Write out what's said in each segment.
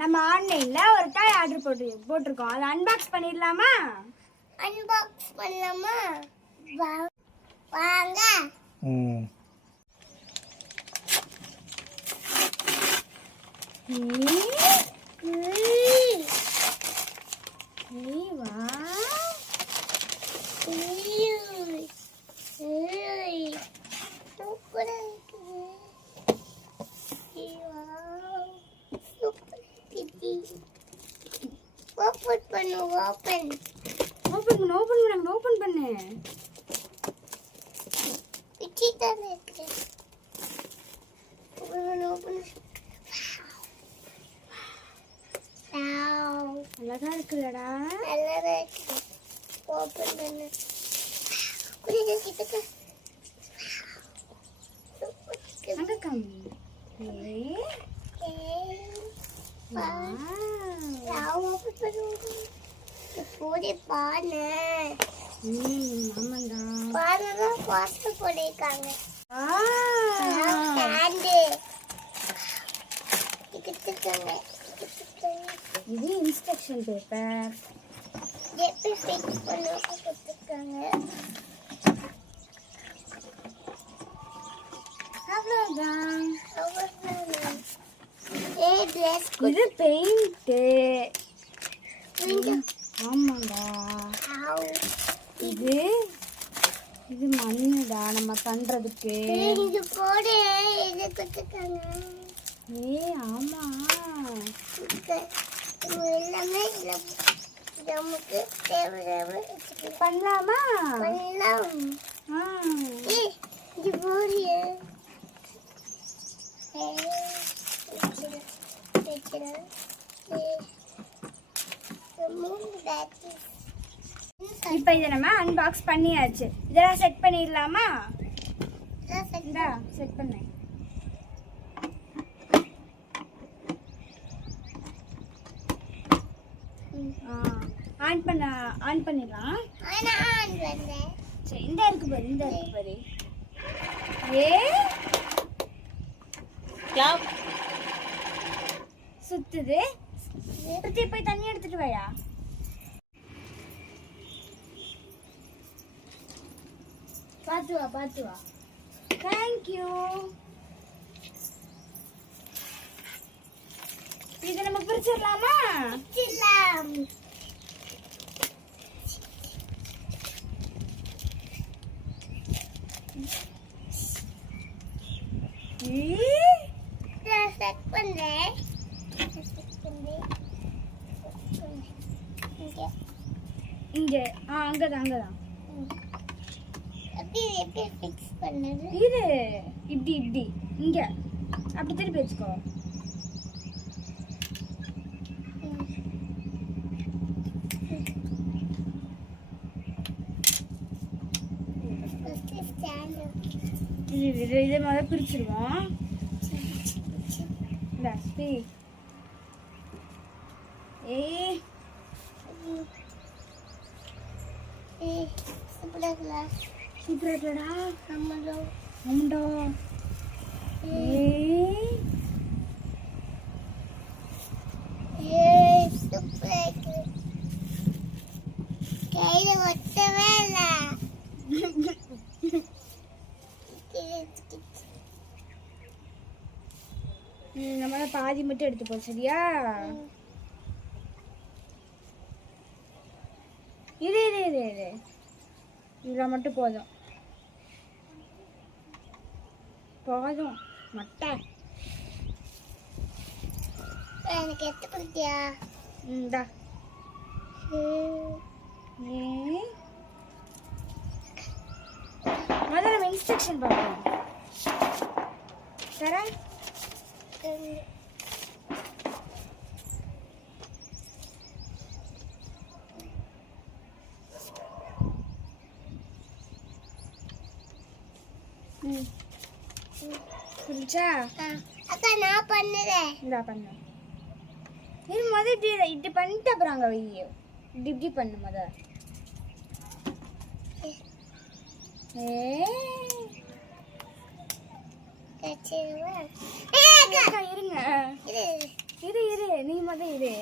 நம்ம ஆன்லைன்ல ஒரு டாய் ஆர்டர் போட்டிருக்கோம். அதை அன்பாக்ஸ் பண்ணிடலாமா? அன்பாக்ஸ் பண்ணலாமா? வாங்க. ஓபன் பண்ணு. அழகா இருக்குல்லடா. நல்லாவே இருக்கு. ஓபன் பண்ணு. அங்க காமி. பூரி பானை. ஆமாண்டா. பானை வாசல் போட்டிருக்காங்க. இது இன்ஸ்ட்ரக்ஷன் பேப்பர். எப்படி ஃபிக்ஸ் பண்ண கொடுத்துருக்காங்க. அவ்வளவுதான். இது பெயிண்ட். ஆமாடா. இது மண்ணுடா நம்ம பண்றதுக்கு. இது போடு. இது கொடுத்துருக்காங்க. ஆமா. எல்லாமே நமக்கு தேவை. பண்ணலாமா? பண்ணலாம். இது போடு. இப்போ இதை நம்ம அன்பாக்ஸ் பண்ணியாச்சு. இதெல்லாம் செட் பண்ணிடலாமா? செட் பண்ணேன். ஆன் பண்ணிடலாம். சரி, இந்த இருக்கு பாரு. சுத்துது. போய் தண்ணி எடுத்துட்டு வாயா. பாத்து வா. தேங்க்யூ. இதை நம்ம பிரிச்சிடலாமா? செட் பண்றேன். இங்க அங்கதான். எப்படி ஃபிக்ஸ் பண்ணது? இது இப்படி இங்க அப்படி திருப்பி வச்சுக்கோ. இதை முதல்ல பிரிச்சிருவோம். சூப்பரா இருக்குடா. ஆமாடா. சூப்பரா இருக்கு. கையில ஒட்டவே இல்ல. நம்ம பாதி மட்டும் எடுத்துப்போம். சரியா? இது இவ்வளோ மட்டும் போதும். மட்டை எனக்கு எடுத்து கொடுத்தியா? இந்தா. முதல்ல நம்ம இன்ஸ்ட்ரக்ஷன் பார்ப்போம். சரா புரிஞ்சா? அக்கா நான் பண்ணுறேன். இந்தா பண்ணு. இது முதல்ல இப்படி பண்ணிட்டு அப்புறம் அங்கே வையோ. இப்படி பண்ணு முதல்ல. இருங்க. இரு இரு நீ மட்டும் இரு.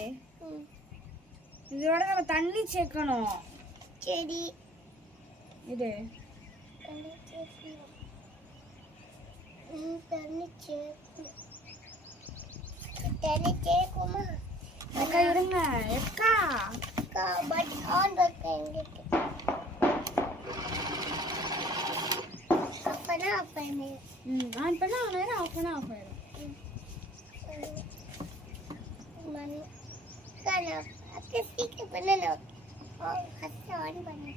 இதோட நம்ம தண்ணி சேர்க்கணும். சரி. இரு. தண்ணி சேர்க்கணும். தண்ணி சேர்க்குமா? அக்கா இருங்க. அக்கா பட் ஆன் வைக்க எங்களுக்கு. அப்பனா ஆஃப் பண்ணு. ஆன் பண்ணா ஆன் ஆயிரும், ஆஃப் பண்ணா ஆஃப் ஆயிரும். மணி காண அக்கா சீக்கிரம் பண்ணணும். ஃபர்ஸ்ட் ஆன் பண்ணு.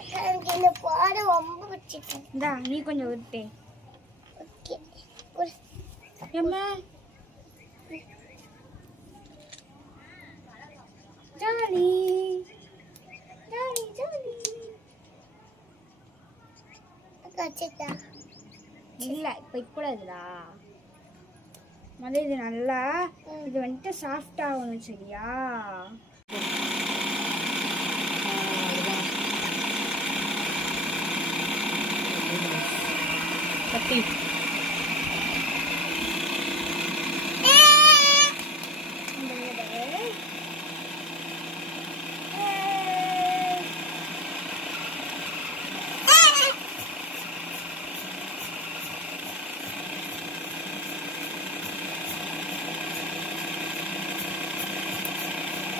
அக்கா எனக்கு இந்த பாடம் ரொம்ப பிடிச்சிருக்கு. இந்தா நீ கொஞ்சம் விட்டே. ஓகே. ஏம்மா ஜாலி ஜாலி ஜாலி. அக்கா வச்சுட்டா? இல்ல இப்ப கூடாதுடா. இது நல்லா இது வந்துட்டு சாஃப்ட் ஆகணும். சரியா? கட்டி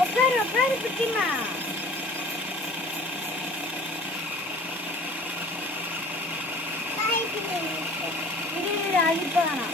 உட்காரு உட்காரு குட்டிமா. இரு அது போகலாம்.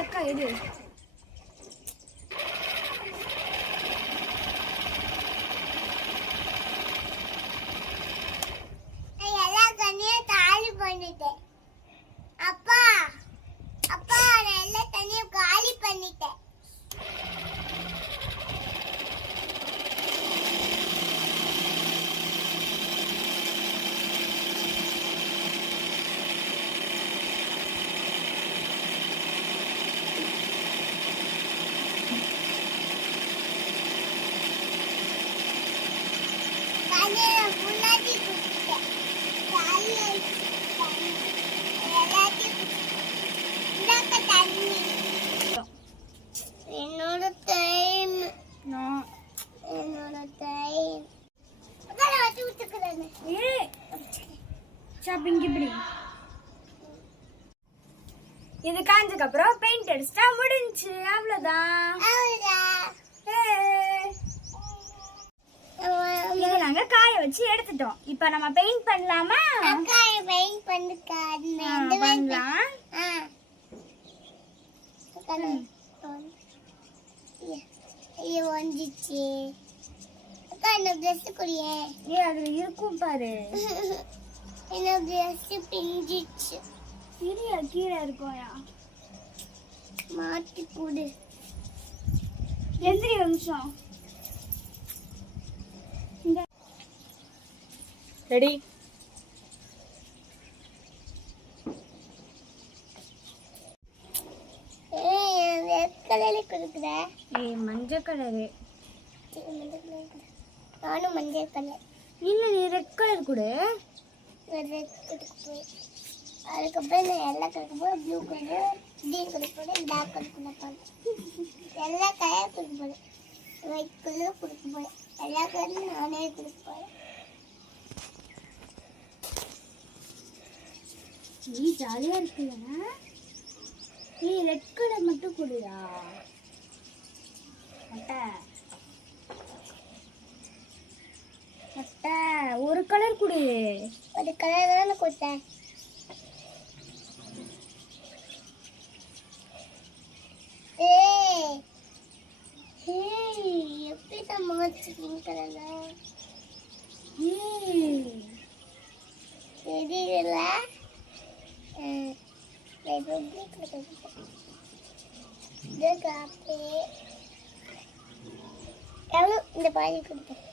அக்கா எடு. எல்லா தண்ணியும் காலி பண்ணிட்டேன். அப்பா அப்பா நான் எல்லா தண்ணியும் காலி பண்ணிட்டேன். தண்ணி ஷாப்பிங் இப்படி இது காஞ்சதுக்கு அப்புறம் பெயிண்ட் அடிச்சிட்டா முடிஞ்சு. அவ்வளவுதான். இதை நாங்க காய வச்சு எடுத்துட்டோம். இப்ப நம்ம பெயிண்ட் பண்ணலாமா? பெயிண்ட் பண்ணலாம். ஐயோ வந்துச்சு. அக்கா என்ன ட்ரெஸ் குடியே. அதுல இருக்கும் பாரு. என்ன ட்ரெஸ் பிஞ்சிச்சு. சரியா கீழே இருக்கோயா. மாட்டி கூடு. எந்திரி நிமிஷம். ரெடி. மஞ்சள் கலரு. நானும் மஞ்சள் கலர். இல்ல நீ ரெட் கலர் கூட. அதுக்கப்புறம் நான் எல்லா கலருக்கு போய் ப்ளூ கலர், கிரீன் கலர் போட, பிளாக் கலர் போட, எல்லா கலரும் கொடுக்க போறேன். ஒயிட் கலரும் கொடுக்க போறேன். எல்லா கலரும் நானே கொடுக்க போறேன். நீ ஜாலியா இருக்குல்லனா? நீ ரெட் கலர் மட்டும் கொடுடா. அட்டா ஒரு கலர் கொடு. ஒரு கலர் தானே கொடுத்தேன். எப்படி தான் மாற்றிக்கிங்க கலர்ல தெரியல. இந்த பாதி கொடுத்தேன்.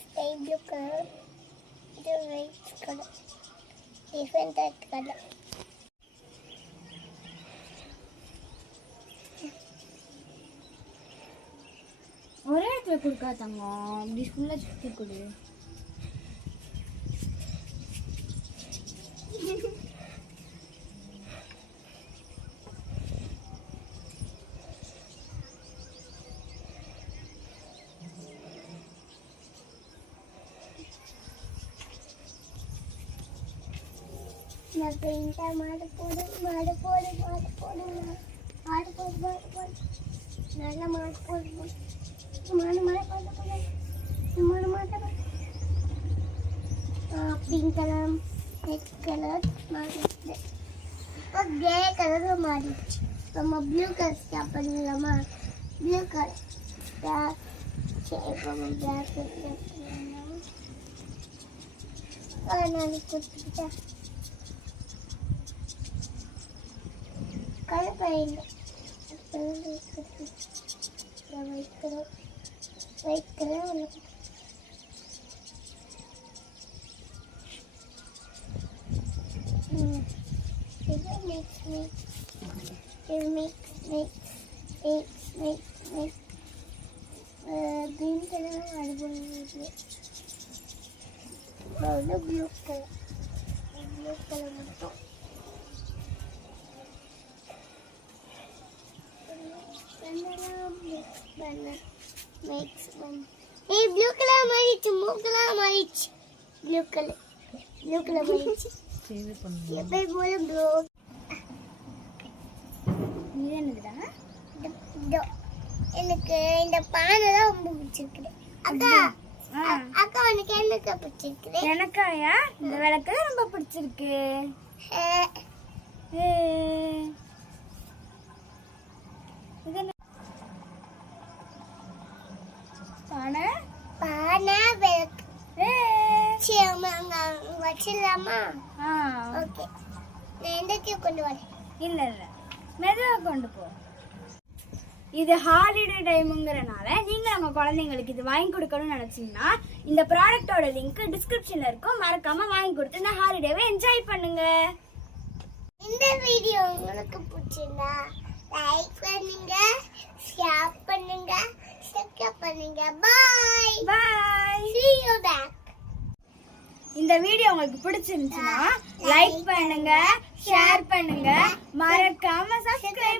ஸ்கை ப்ளூ கலர், இது ஒயிட் கலர், டிஃப்ரெண்ட் கலர். ஒரே இடத்துல கொடுக்கா தங்கம். அப்படி ஃபுல்லா சுத்தி கொடு. நான் பெயிண்டா மாடு போடு, மாடு போடு, மாடு போடு, மாடு போடு, மாடு போடு, நல்லா மாடு போடு, மாடு மாடு போடு, மாடு மாடு போடு. பிங்க் கலர், ரெட் கலர் மாறிடுச்சு. இப்போ கிரே கலர் மாறிடுச்சு. நம்ம ப்ளூ கலர் ஸ்டாப் பண்ணிடலாமா? ப்ளூ கலர் சரி, இப்போ பிளாக் நான் கொடுத்துட்டேன். Colour paint white colour, white colour ஒன்று. இது மிக்ஸ் மிக்ஸ், இது mix mix mix mix mix. Green colour அனுபவிச்சு வந்து ப்ளூ கலர், ப்ளூ கலர் மட்டும் மிக்ஸ் பண்ண. ஏய் ப்ளூ கலர் மாறிடுச்சு, மூக்கெல்லாம் மாறிடுச்சு. ப்ளூ கலர், ப்ளூ கலர் மாறிடுச்சு. எப்போ போல ப்ளூ. இது என்னதுடா? எனக்கு இந்த பானை தான் ரொம்ப பிடிச்சிருக்குது. அக்கா அக்கா உனக்கு என்னக்கா பிடிச்சிருக்குது? எனக்காயா இந்த விளக்கு ரொம்ப பிடிச்சிருக்கு. பானை பானை விளக்கு. சரி அங்க வச்சிடலாமா? ஓகே, நான் எந்தக்கு கொண்டு வரேன். இல்ல இல்ல மெதுவா கொண்டு போ. இது ஹாலிடே டைம்ங்கறனால நீங்க நம்ம குழந்தைங்களுக்கு இது வாங்கி கொடுக்கணும்னு நினைச்சீங்கன்னா இந்த ப்ராடக்ட்டோட லிங்க் டிஸ்கிரிப்ஷன்ல இருக்கும். மறக்காம வாங்கி கொடுத்து இந்த ஹாலிடேவை என்ஜாய் பண்ணுங்க. இந்த வீடியோ உங்களுக்கு பிடிச்சிருந்தா லைக் பண்ணுங்க, ஷேர் பண்ணுங்க, சப்ஸ்கிரைப் பண்ணுங்க. Bye bye. see you back. இந்த வீடியோ உங்களுக்கு பிடிச்சிருந்துச்சுன்னா லைக் பண்ணுங்க, ஷேர் பண்ணுங்க, மறக்காம சப்ஸ்கிரைப்